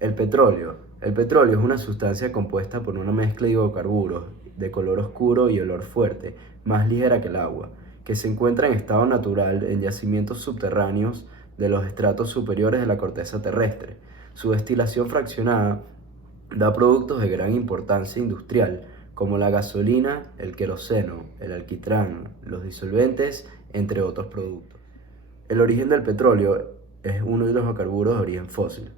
El petróleo. El petróleo es una sustancia compuesta por una mezcla de hidrocarburos de color oscuro y olor fuerte, más ligera que el agua, que se encuentra en estado natural en yacimientos subterráneos de los estratos superiores de la corteza terrestre. Su destilación fraccionada da productos de gran importancia industrial, como la gasolina, el queroseno, el alquitrán, los disolventes, entre otros productos. El origen del petróleo es uno de los hidrocarburos de origen fósil,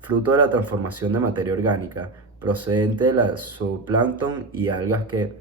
fruto de la transformación de materia orgánica procedente de la zooplancton y algas que,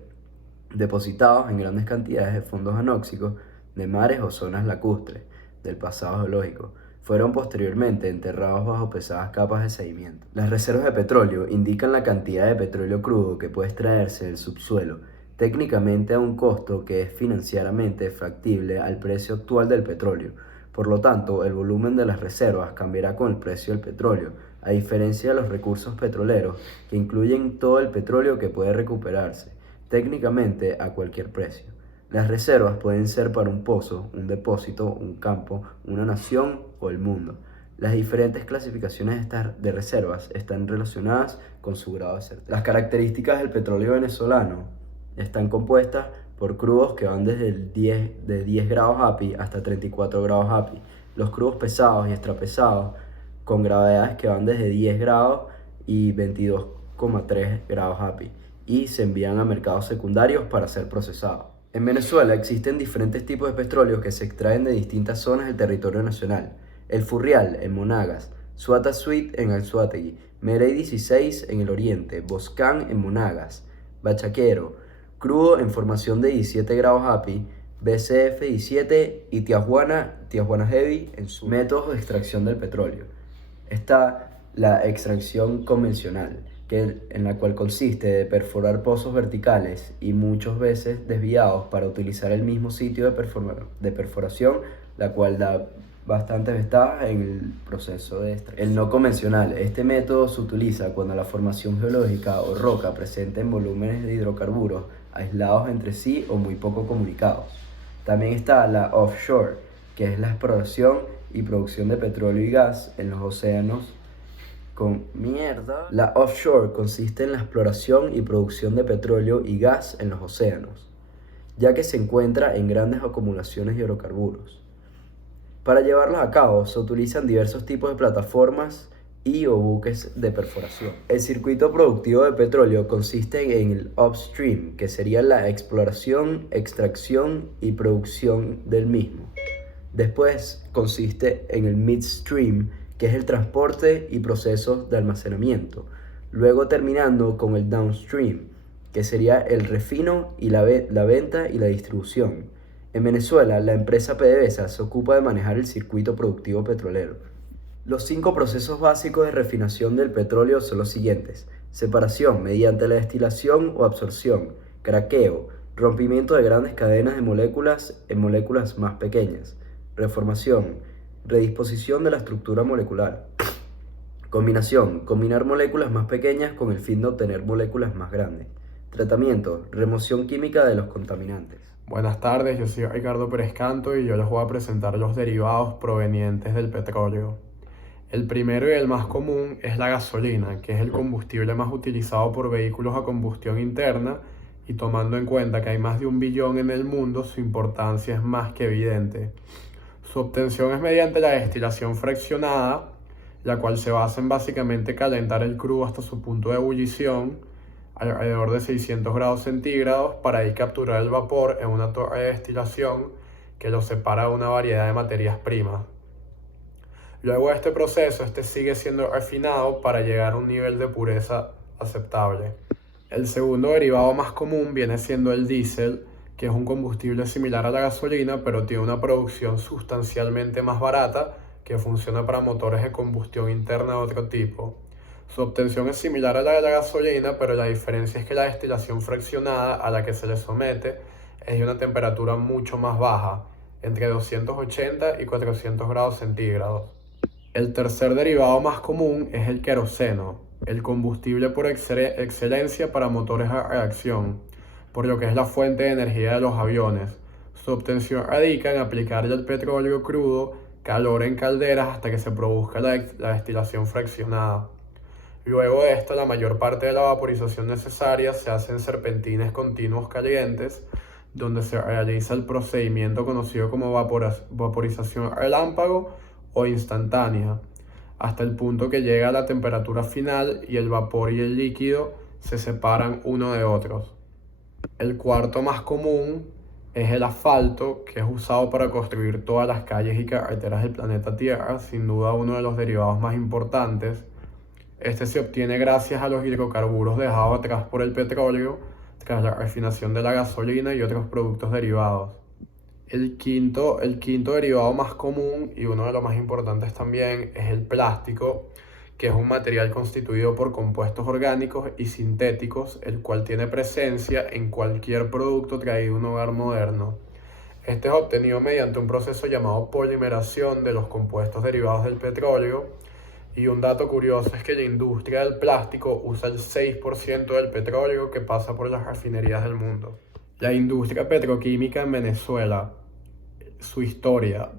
depositados en grandes cantidades de fondos anóxicos de mares o zonas lacustres del pasado geológico, fueron posteriormente enterrados bajo pesadas capas de sedimento. Las reservas de petróleo indican la cantidad de petróleo crudo que puede extraerse del subsuelo, técnicamente a un costo que es financieramente factible al precio actual del petróleo. Por lo tanto, el volumen de las reservas cambiará con el precio del petróleo, a diferencia de los recursos petroleros, que incluyen todo el petróleo que puede recuperarse, técnicamente a cualquier precio. Las reservas pueden ser para un pozo, un depósito, un campo, una nación o el mundo. Las diferentes clasificaciones de reservas están relacionadas con su grado de certeza. Las características del petróleo venezolano están compuestas por crudos que van desde de 10 grados API hasta 34 grados API. Los crudos pesados y extrapesados con gravedades que van desde 10 grados y 22,3 grados API y se envían a mercados secundarios para ser procesados. En Venezuela existen diferentes tipos de petróleo que se extraen de distintas zonas del territorio nacional. El Furrial en Monagas, Suata Suite en Anzoátegui, Merey 16 en el oriente, Boscán en Monagas, Bachaquero, crudo en formación de 17 grados API, BCF 17 y Tijuana Heavy en su método de extracción del petróleo. Está la extracción convencional, en la cual consiste de perforar pozos verticales y muchas veces desviados para utilizar el mismo sitio de perforación, la cual da bastantes ventajas en el proceso de extracción. El no convencional. Este método se utiliza cuando la formación geológica o roca presenta en volúmenes de hidrocarburos aislados entre sí o muy poco comunicados. También está la offshore, que es la exploración y producción de petróleo y gas en los océanos La offshore consiste en la exploración y producción de petróleo y gas en los océanos, ya que se encuentra en grandes acumulaciones de hidrocarburos. Para llevarlos a cabo se utilizan diversos tipos de plataformas y o buques de perforación. El circuito productivo de petróleo consiste en el upstream, que sería la exploración, extracción y producción del mismo. Después consiste en el midstream, que es el transporte y procesos de almacenamiento. Luego terminando con el downstream, que sería el refino y la venta y la distribución. En Venezuela, la empresa PDVSA se ocupa de manejar el circuito productivo petrolero. Los 5 procesos básicos de refinación del petróleo son los siguientes: separación mediante la destilación o absorción, craqueo, rompimiento de grandes cadenas de moléculas en moléculas más pequeñas, reformación, redisposición de la estructura molecular, combinación, combinar moléculas más pequeñas con el fin de obtener moléculas más grandes, tratamiento, remoción química de los contaminantes. Buenas tardes, yo soy Ricardo Pérez Canto y yo les voy a presentar los derivados provenientes del petróleo. El primero y el más común es la gasolina, que es el combustible más utilizado por vehículos a combustión interna, y tomando en cuenta que hay más de 1 billón en el mundo, su importancia es más que evidente. Su obtención es mediante la destilación fraccionada, la cual se basa en básicamente calentar el crudo hasta su punto de ebullición, alrededor de 600 grados centígrados, para ahí capturar el vapor en una torre de destilación que lo separa de una variedad de materias primas. Luego de este proceso, este sigue siendo refinado para llegar a un nivel de pureza aceptable. El segundo derivado más común viene siendo el diésel, que es un combustible similar a la gasolina, pero tiene una producción sustancialmente más barata, que funciona para motores de combustión interna de otro tipo. Su obtención es similar a la de la gasolina, pero la diferencia es que la destilación fraccionada a la que se le somete es de una temperatura mucho más baja, entre 280 y 400 grados centígrados. El tercer derivado más común es el queroseno, el combustible por excelencia para motores a reacción, por lo que es la fuente de energía de los aviones. Su obtención radica en aplicarle al petróleo crudo calor en calderas hasta que se produzca la destilación fraccionada. Luego de esto, la mayor parte de la vaporización necesaria se hace en serpentines continuos calientes, donde se realiza el procedimiento conocido como vaporización relámpago o instantánea, hasta el punto que llega a la temperatura final y el vapor y el líquido se separan uno de otros. El cuarto más común es el asfalto, que es usado para construir todas las calles y carreteras del planeta Tierra, sin duda uno de los derivados más importantes. Este se obtiene gracias a los hidrocarburos dejados atrás por el petróleo, tras la refinación de la gasolina y otros productos derivados. El quinto derivado más común y uno de los más importantes también es el plástico, que es un material constituido por compuestos orgánicos y sintéticos, el cual tiene presencia en cualquier producto traído a un hogar moderno. Este es obtenido mediante un proceso llamado polimeración de los compuestos derivados del petróleo. Y un dato curioso es que la industria del plástico usa el 6% del petróleo que pasa por las refinerías del mundo. La industria petroquímica en Venezuela. Su historia.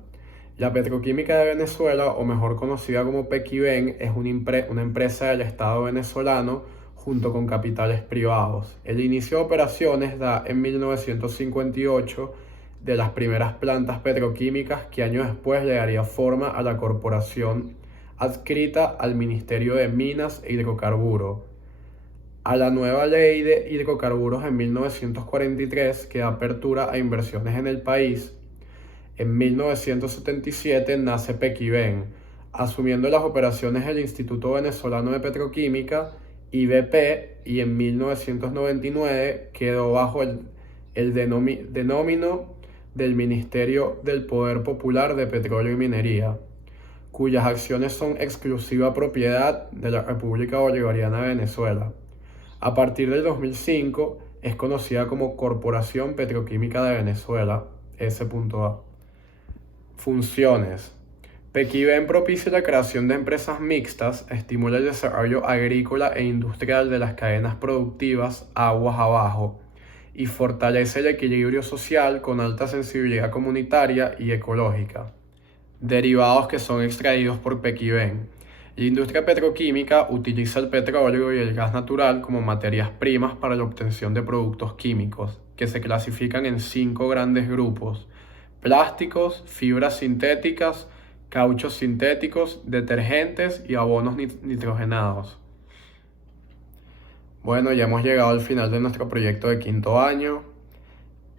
La petroquímica de Venezuela, o mejor conocida como Pequiven, es una empresa del Estado venezolano junto con capitales privados. El inicio de operaciones da en 1958 de las primeras plantas petroquímicas que años después le daría forma a la corporación adscrita al Ministerio de Minas e Hidrocarburos, a la nueva ley de hidrocarburos en 1943 que da apertura a inversiones en el país. En 1977 nace Pequiven, asumiendo las operaciones del Instituto Venezolano de Petroquímica, IVP, y en 1999 quedó bajo el denomino del Ministerio del Poder Popular de Petróleo y Minería, cuyas acciones son exclusiva propiedad de la República Bolivariana de Venezuela. A partir del 2005 es conocida como Corporación Petroquímica de Venezuela, S.A. Funciones. Pequiven propicia la creación de empresas mixtas, estimula el desarrollo agrícola e industrial de las cadenas productivas aguas abajo y fortalece el equilibrio social con alta sensibilidad comunitaria y ecológica. Derivados que son extraídos por Pequiven. La industria petroquímica utiliza el petróleo y el gas natural como materias primas para la obtención de productos químicos, que se clasifican en 5 grandes grupos: plásticos, fibras sintéticas, cauchos sintéticos, detergentes y abonos nitrogenados. Bueno, ya hemos llegado al final de nuestro proyecto de quinto año.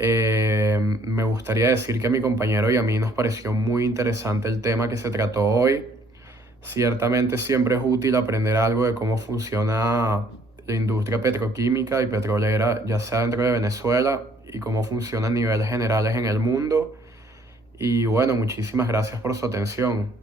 Me gustaría decir que a mi compañero y a mí nos pareció muy interesante el tema que se trató hoy. Ciertamente siempre es útil aprender algo de cómo funciona la industria petroquímica y petrolera, ya sea dentro de Venezuela, y cómo funciona a niveles generales en el mundo. Y bueno, muchísimas gracias por su atención.